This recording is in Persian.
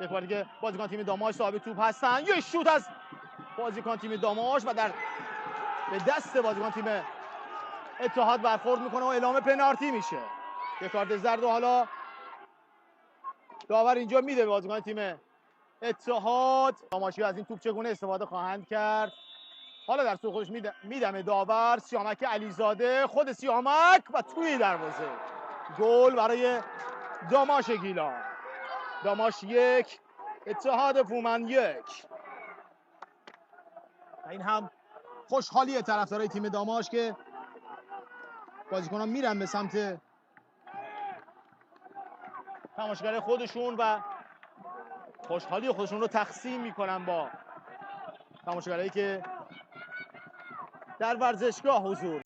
یک بار دیگه بازیکن تیم داماش صاحب توپ هستن. یه شوت از بازیکن تیم داماش و به دست بازیکن تیم اتحاد برخورد میکنه و اعلام پنالتی میشه. یک کارت زرد و حالا داور اینجا میده به بازیکن تیم اتحاد. داماشی از این توپ چگونه استفاده خواهند کرد؟ حالا در سوی خودش میدمه داور. سیامک علیزاده، خود سیامک و توی دروازه. گل برای داماش گیلان. داماش 1 اتحاد فومن 1. و این هم خوشحالی طرفدارای تیم داماش که بازیکنان میرن به سمت تماشاگر خودشون و خوشحالی خودشون رو تقسیم میکنن با تماشاگرایی که در ورزشگاه حضور